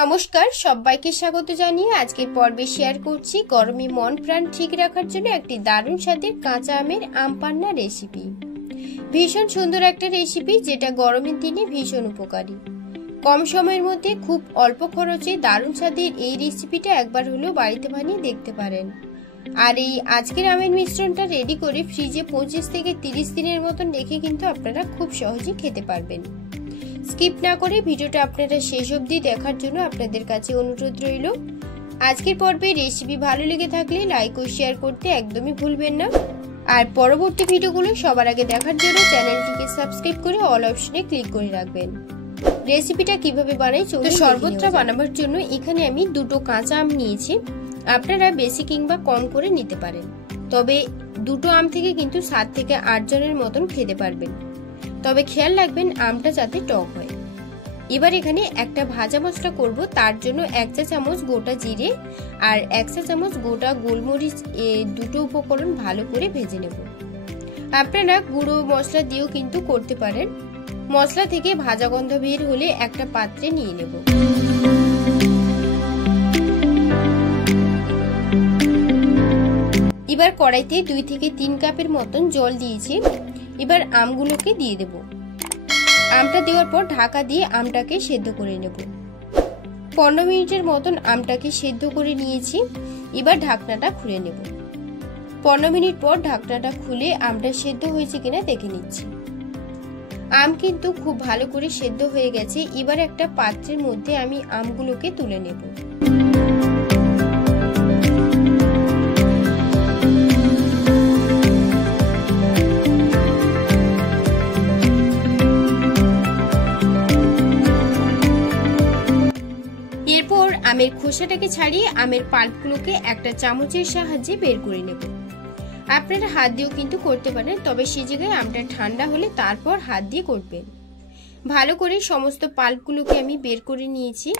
নমস্কার, সবাইকে স্বাগত জানিয়ে আজকের পর্বে শেয়ার করছি গরমে মন প্রাণ ঠিক রাখার জন্য একটি দারুণ স্বাদের কাঁচা আমের আম পান্না রেসিপি। ভীষণ সুন্দর একটা রেসিপি যেটা গরমের দিনে ভীষণ উপকারী। কম সময়ের মধ্যে খুব অল্প খরচে দারুণ স্বাদের এই রেসিপিটা একবার হলেও বাড়িতে বানিয়ে দেখতে পারেন। আর এই আজকের আমের মিশ্রণটা রেডি করে ফ্রিজে 25 থেকে 30 দিনের মতন রেখে কিন্তু আপনারা খুব সহজে খেতে পারবেন। স্কিপ না করে ভিডিওটা আপনারা শেষ অবধি দেখার জন্য আপনাদের কাছে অনুরোধ রইল। আজকের পর্বে রেসিপি ভালো লেগে থাকলে লাইক ও শেয়ার করতে একদমই ভুলবেন না। আর পরবর্তী ভিডিওগুলো সবার আগে দেখার জন্য চ্যানেলটিকে সাবস্ক্রাইব করে অল অপশনে ক্লিক করে রাখবেন। রেসিপিটা কিভাবে বানাই চলুন। শরবতটা বানাবার জন্য এখানে আমি দুটো কাঁচা আম নিয়েছি। আপনারা বেশি কিংবা কম করে নিতে পারেন, তবে দুটো আম থেকে কিন্তু 7 থেকে 8 জনের মতন খেতে পারবেন। তবে খেয়াল রাখবেন আমটা যাতে টক হয়। এবার এখানে একটা ভাজা মশলা করব, তার জন্য 1 চা চামচ গোটা জিরে আর 1 চা চামচ গোটা গোলমরিচ দুটো উপকরণ ভালো করে ভেজে নেব। আপনারা গুঁড়ো মশলা দিয়েও কিন্তু করতে পারেন। মশলা থেকে ভাজা গন্ধ বের হলে একটা পাত্রে নিয়ে নেব। এবার কড়াইতে 2 থেকে 3 কাপের মতন জল দিয়েছি। এবার আমগুলোকে দিয়ে দেব। আমটা দেওয়ার পর ঢাকা দিয়ে আমটাকে সেদ্ধ করে নেব। 15 মিনিটের মতন আমটাকে সেদ্ধ করে নিয়েছি। এবার ঢাকনাটা খুলে নেব। 15 মিনিট পর ঢাকনাটা খুলে আমটা সেদ্ধ হয়েছে কিনা দেখে নিচ্ছি। আম কিন্তু খুব ভালো করে সেদ্ধ হয়ে গেছে। এবার একটা পাত্রের মধ্যে আমি আমগুলোকে তুলে নেব। এরপর আমের খোসাটাকে ছাড়িয়ে আমের পাল্পগুলোকে একটা চামচের সাহায্যে বের করে নেব। আপনারা হাত দিয়েও কিন্তু করতে পারেন, তবে সেই জায়গায় আমটা ঠান্ডা হলে তারপর হাত দিয়ে করবেন। ভালো করে সমস্ত পাল্পগুলোকে আমি বের করে নিয়েছি।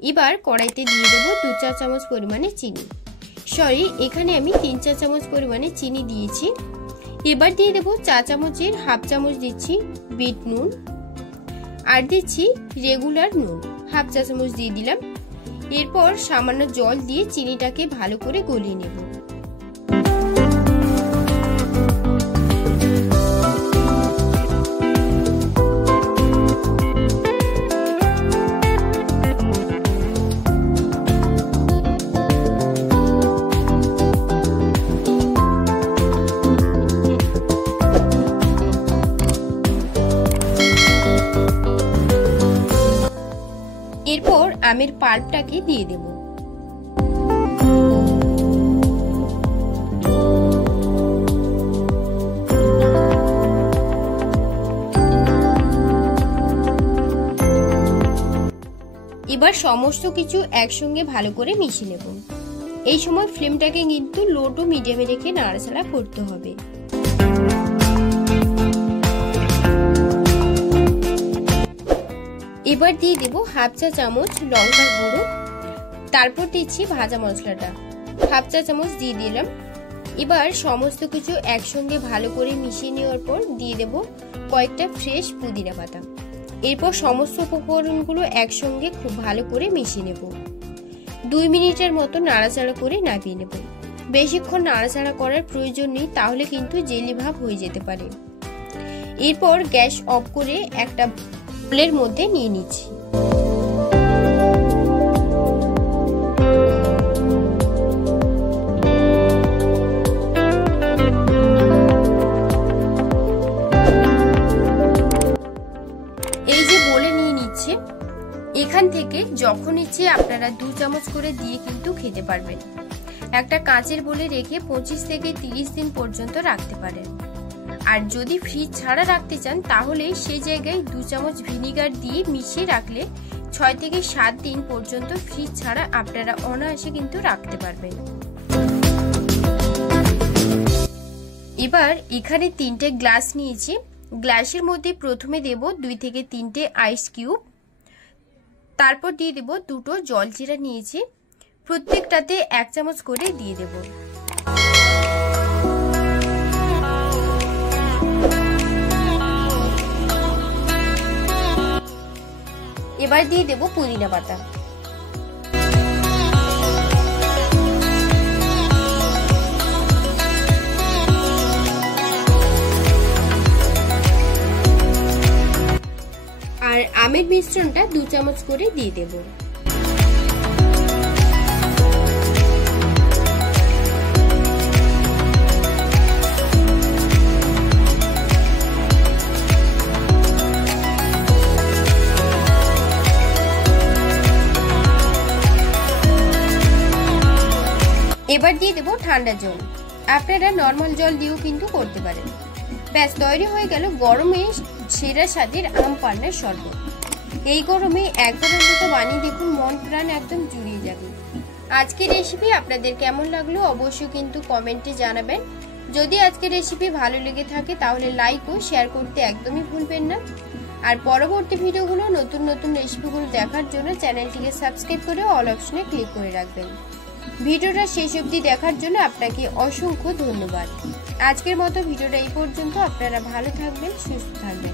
এবার কড়াইতে দিয়ে দেবো 2 চা চামচ পরিমাণে চিনি। এখানে আমি 3 চা চামচ পরিমাণে চিনি দিয়েছি। এবার দিয়ে দেবো চা চামচের হাফ চামচ দিচ্ছি বিট নুন, আর দিচ্ছি রেগুলার নুন হাফ চা চামচ দিয়ে দিলাম। এরপর সামান্য জল দিয়ে চিনিটাকে ভালো করে গলিয়ে নেব। এরপর আমের পাল্পটাকে দিয়ে দেব। এবার সমস্ত কিছু একসঙ্গে ভালো করে মিশিয়ে নেব। এই সময় ফ্লেমটাকে কিন্তু লো টু মিডিয়ামে রেখে নাড়াচাড়া করতে হবে। এবার দিয়ে দেব হাফ চা চামচ লঙ্কার গুঁড়ো, তারপর দিচ্ছি ভাজা মশলাটা হাফ চা চামচ দিয়ে দিলাম। এবার সমস্ত কিছু একসঙ্গে ভালো করে মিশিয়ে নেওয়ার পর দিয়ে দেব কয়েকটা ফ্রেশ পুদিনা পাতা। এরপর সমস্ত উপকরণগুলো একসঙ্গে খুব ভালো করে মিশিয়ে নেব। 2 মিনিটের মতো নাড়াচাড়া করে নামিয়ে নেব। বেশিক্ষণ নাড়াচাড়া করার প্রয়োজন নেই, তাহলে কিন্তু জেলি ভাব হয়ে যেতে পারে। এরপর গ্যাস অফ করে একটা বোলের মধ্যে নিয়ে নিচ্ছি। এই যে বলে নিয়ে নিচ্ছে, এখান থেকে যখন ইচ্ছে আপনারা 2 চামচ করে দিয়ে কিন্তু খেতে পারবেন। একটা কাঁচের বলে রেখে 25 থেকে 30 দিন পর্যন্ত রাখতে পারেন। আর যদি ফ্রিজ ছাড়া রাখতে চান তাহলে সেই জায়গায় 2 চামচ ভিনিগার দিয়ে মিশিয়ে রাখলে 6 থেকে 7 দিন পর্যন্ত ফ্রিজ ছাড়া আপনারা অনায়াসে কিন্তু রাখতে পারবেন। এবার এখানে 3টে গ্লাস নিয়েছি। গ্লাসের মধ্যে প্রথমে দেব 2 থেকে 3টে আইস কিউব, তারপর দিয়ে দেব 2টো জলজিরা নিয়েছি। প্রত্যেকটাতে 1 চামচ করে দিয়ে দেব। এবার দিয়ে দেব পুদিনা পাতা। আর আমের মিশ্রণটা 2 চামচ করে দিয়ে দেব। এবার দিয়ে দেব ঠান্ডা জল। আপনারা নরমাল জল দিয়েও কিন্তু করতে পারেন। ব্যাস তৈরি হয়ে গেল গরমে সেরা স্বাদের আম পান্নার শরবত। এই গরমে একবার অন্তত বানিয়ে দেখুন, মন প্রাণ একদম জুড়িয়ে যাবে। আজকের রেসিপি আপনাদের কেমন লাগলো অবশ্যই কিন্তু কমেন্টে জানাবেন। যদি আজকের রেসিপি ভালো লেগে থাকে তাহলে লাইক ও শেয়ার করতে একদমই ভুলবেন না। আর পরবর্তী ভিডিওগুলো নতুন নতুন রেসিপিগুলো দেখার জন্য চ্যানেলটিকে সাবস্ক্রাইব করে অল অপশনে ক্লিক করে রাখবেন। ভিডিওটা শেষ অবধি দেখার জন্য আপনাকে অসংখ্য ধন্যবাদ। আজকের মতো ভিডিওটা এই পর্যন্ত। আপনারা ভালো থাকবেন, সুস্থ থাকবেন।